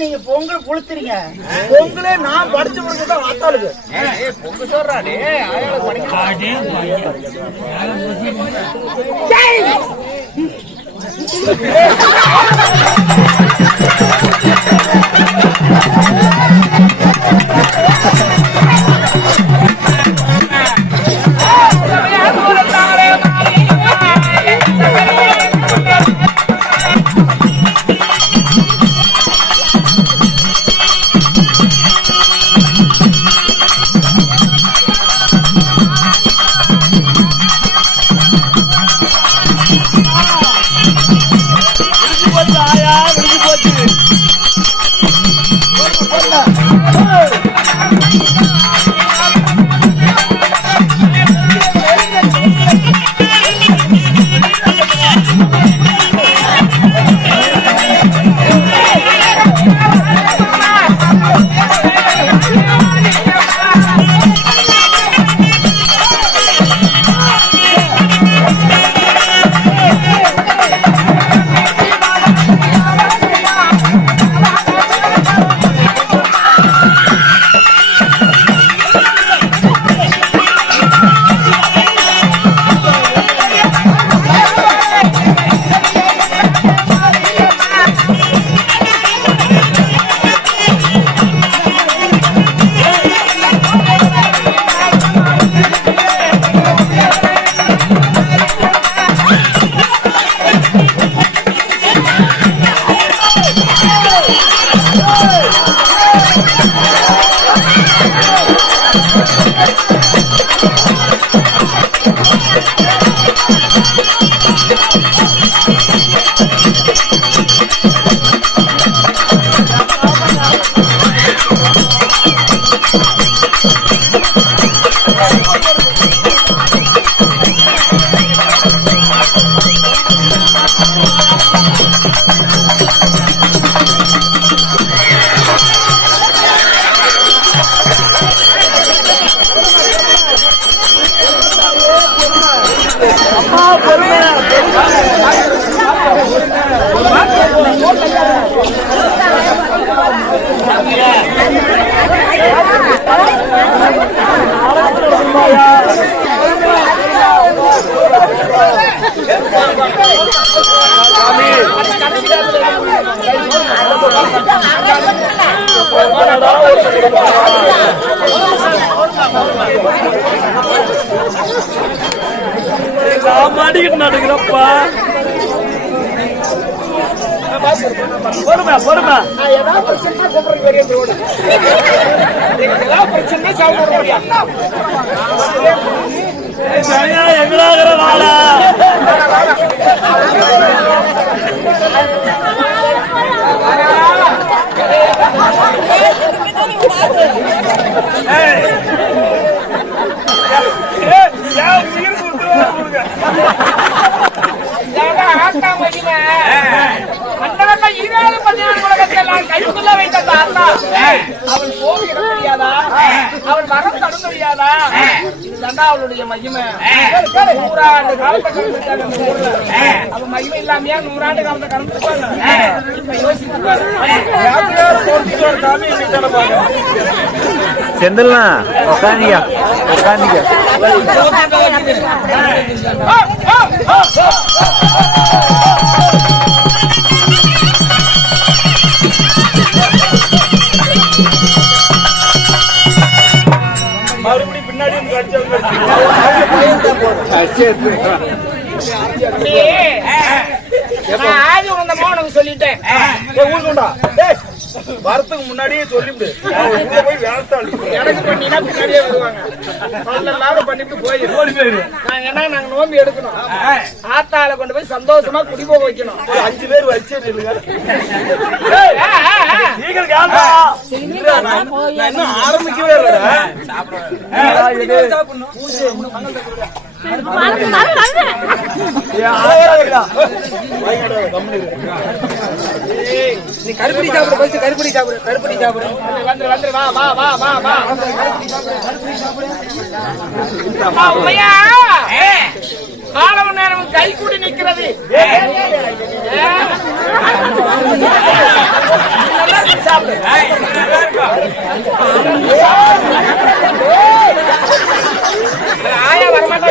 நீங்க பொங்கல் புளுத்துறீங்க பொங்கலே நான் படிச்சு முடிச்சுதான் ஆத்தாளுக்கு. பொங்கல் சொல்றாடே, ஆயால போச்சு நான் மாட்டிக்கிட்டு நடக்கிறப்பா. பொறுமை பொறுமை. ஏதாவது பிரச்சனை கூப்பிடுறது பெரிய ஏதாவது பிரச்சனை எங்களாகிற ஏடா, ஆத்தா மகிமை. அண்ணாக்கா ஈராறு பதினாறு உலகத்தெல்லாம் கைக்குள்ள வைத்த அந்த ஆத்தா. அவள் போகிட முடியாதா அவள் வரம் தட முடியாதா அவளுடைய மகிமை நூறாண்டு காலத்தை அவள் மகிமை இல்லாமையா? நூறாண்டு காலத்தை கடந்துருப்பாங்க உக்காந்திக்க உக்காந்திக்க மறுபடியும் பின்னாடி ஆதி உணர்ந்தமா உனக்கு சொல்லிட்டேன் வரத்துக்கு முன்னாடியே சொல்லிவிடு போய் வேலைத்தாளி எனக்கு பண்ணினா பின்னாடியே வருவாங்க எல்லாரும் பண்ணிட்டு போயிரு நாங்க என்ன நாங்க நோம்பி எடுக்கணும் ஆத்தால கொண்டு போய் சந்தோஷமா குடி போக வைக்கணும் அஞ்சு பேர் வச்சு நில்லுங்க ஆ, ஆ, ஆ. நீங்கள் கேள்றா நான் இன்னும் ஆரம்பிக்கவே இல்லடா நீ கருப்படி சாப்பிடு ஃபர்ஸ்ட் கருப்படி சாப்பிடு கருப்படி சாப்பிடு வந்துரு வந்துரு வா வா வா வா வா அம்மா, உமையா காலம் நேரம் கை கூடி நிற்கிறது ஆயா வரமாட்டா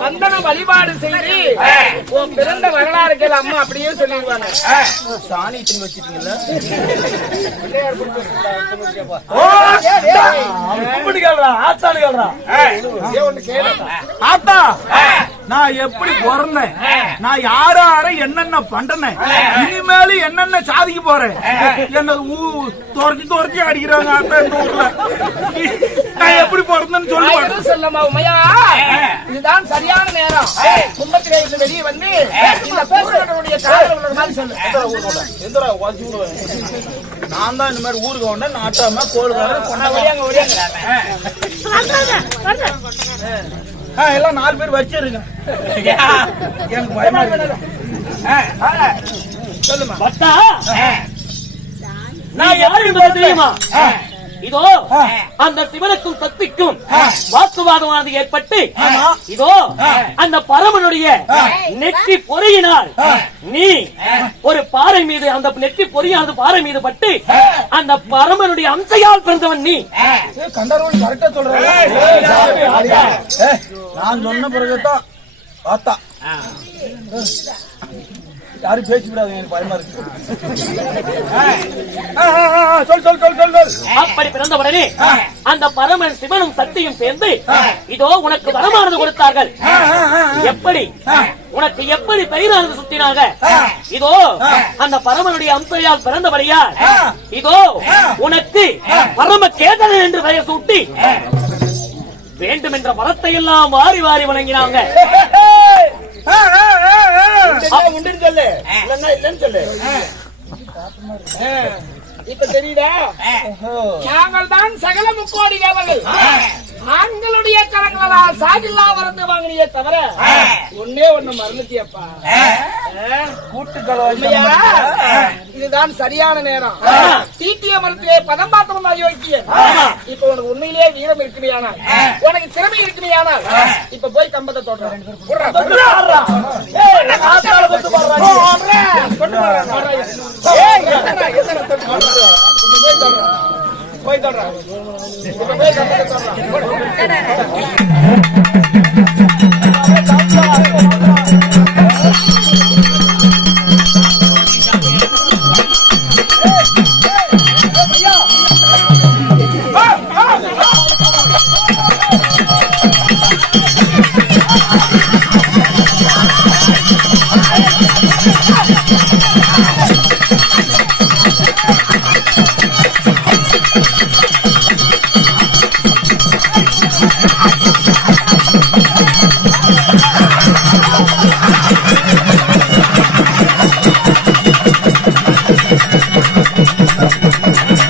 வந்தன வழிபாடு செய்து உன் பிறந்த வரலாறுகள் அம்மா அப்படியே சொல்லிடுவாங்க. சாணி கேள்றான் ஆத்தா நான் எப்படி பிறந்தேன்? நான் யார யார என்னென்ன பண்றேன் இனிமேல என்னென்ன சாதிக்க போறேன்? என்ன ஊ- துரத்தி துரத்தி அடிக்கிறாங்க ஆத்தா இந்த ஊர்ல. நான் எப்படி பிறந்தேன்னு எதுவும் சொல்லமா உமையா? இதுதான் சரியான நேரம். கும்பத்திலே இருந்து வெளியே வந்து இந்த பேசுறவனுடைய காதல் உள்ள மாதிரி சொல்லு. எந்திரா, விடுவேன். நான் தான் இந்த மாதிரி ஊருக்கு வந்தேன். நாட்டாம கோளுக்காரன் கொண்டாங்க ஒடியாங்க ஒடியாங்க எல்லாம் நாலு பேர் வச்சிருங்க எனக்கு பயமா இருக்கு. சொல்லுமா பத்தா நான் யார் என்பது தெரியுமா? இதோ அந்த சிவனுக்கும் சக்திக்கும் வாக்குவாதமானது ஏற்பட்டு இதோ அந்த பரமனுடைய நெற்றி பொறியினால் நீ ஒரு பாறை மீது அந்த நெற்றி பொறியானது பாறை மீது பட்டு அந்த பரமனுடைய அம்சையால் பிறந்தவன் நீ. கண்டரோடு கரெக்டா சொல்றேன் நான் சொன்ன பிறகுதான் பார்த்தா யாரும் பேசிவிடாதீங்க எனக்கு பயமா இருக்கு. சொல் சொல் சொல் சொல் அப்படி பிறந்த உடனே அந்த பரமன் சிவனும் சக்தியும் சேர்ந்து இதோ உனக்கு வரமானது கொடுத்தார்கள். எப்படி? உனக்கு எப்படி பெயரானது சுத்தினாங்க? இதோ அந்த பரமனுடைய அம்சையால் பிறந்தபடியால் இதோ உனக்கு பரம கேதனன் என்று பெயர் சூட்டி வேண்டும் என்ற வரத்தை எல்லாம் வாரி வாரி ஆ. உண்டுன்னு சொல்லு. இல்லன்னா இல்லன்னு சொல்லு. இப்ப தெரியுதா? நாங்கள் தான் சகல முக்கோடி தேவர்கள். ஆண்களுடைய கரங்களால் சாகில்லா வரந்து வாங்கினியே தவிர ஒன்னே ஒண்ணு மறந்துட்டியப்பா. இல்லையா? இதுதான் சரியான நேரம். தீட்டிய மரத்திலே பதம் பார்த்தவன் அயோக்கிய இப்ப உனக்கு உண்மையிலேயே வீரம் இருக்குமையானால் உனக்கு திறமை இருக்குமையானால் இப்ப போய் கம்பத்தை தொடர்றேன் போய் தொடர்றேன் போய் கம்பத்தை தொடர்றேன்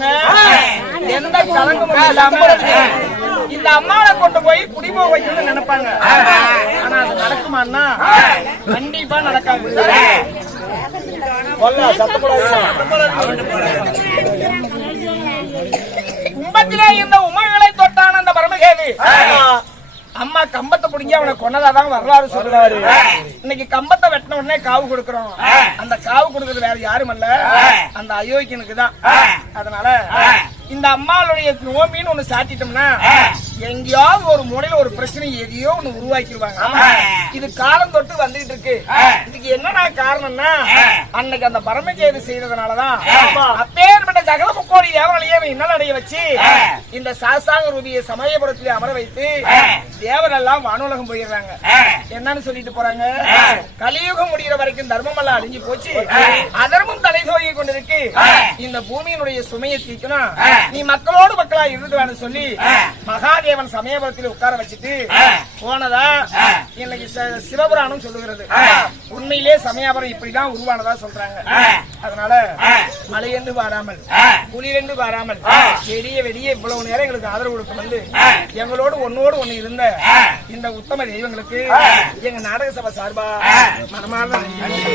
நினைப்பாங்க எந்த கலங்கமும் இல்லாம இந்த அம்மாவை கொண்டு போய் குடிபோக வைக்கணும்னு நினைப்பாங்க. ஆனா அது நடக்குமான்னா கண்டிப்பா நடக்காது. கும்பத்திலே இந்த உமைகளை தொட்டான அந்த பரமகேது அம்மா கம்பத்தை பிடிங்கி அவனை கொன்னதாதான் வரலாறு சொல்றாரு. இன்னைக்கு கம்பத்தை வெட்டின உடனே காவு கொடுக்கறோம். அந்த காவு கொடுக்கறது வேற யாரும் அல்ல. அந்த அயோக்கியனுக்கு தான். அதனால இந்த அம்மாளுடைய நோம்பின்னு ஒண்ணு சாட்டிட்டோம்னா எங்கேயாவது ஒரு மூலையில ஒரு பிரச்சனை எதையோ ஒண்ணு உருவாக்கிடுவாங்க. இது காலம் தொட்டு வந்துகிட்டு இருக்கு. இதுக்கு என்னன்னா காரணம்னா அன்னைக்கு அந்த பரமஜெயது செய்ததுனாலதான் அப்பேற்பட்ட சகல முக்கோடி அவன் இன்னல் அடைய வச்சு இந்த சாசாங்க ரூபிய சமயபுரத்திலே அமர வைத்து தேவரெல்லாம் வானுலகம் போயிடுறாங்க. என்னன்னு சொல்லிட்டு போறாங்க? கலியுகம் முடிகிற வரைக்கும் தர்மம் எல்லாம் அழிஞ்சு போச்சு. அதர்மம் தலை தோகி கொண்டிருக்கு இந்த பூமியினுடைய சுமையை தீக்கணும் நீ மக்களோடு மக்களா இருந்துவான்னு சொல்லி மகாதேவன் சமயபுரத்தில் உட்கார வச்சுட்டு போனதா? இன்னைக்கு சிவபுராணம் சொல்லுகிறது. உண்மையிலே சமயபுரம் இப்படிதான் உருவானதா சொல்றாங்க. அதனால மழையென்று பாராமல் குளிரென்று பாராமல் வெடிய வெடிய இவ்வளவு நேரம் எங்களுக்கு ஆதரவு கொடுத்து வந்து எங்களோடு ஒன்னோடு ஒண்ணு இருந்த இந்த உத்தம தெய்வங்களுக்கு எங்க நாடக சபை சார்பா மனமார்ந்த நன்றி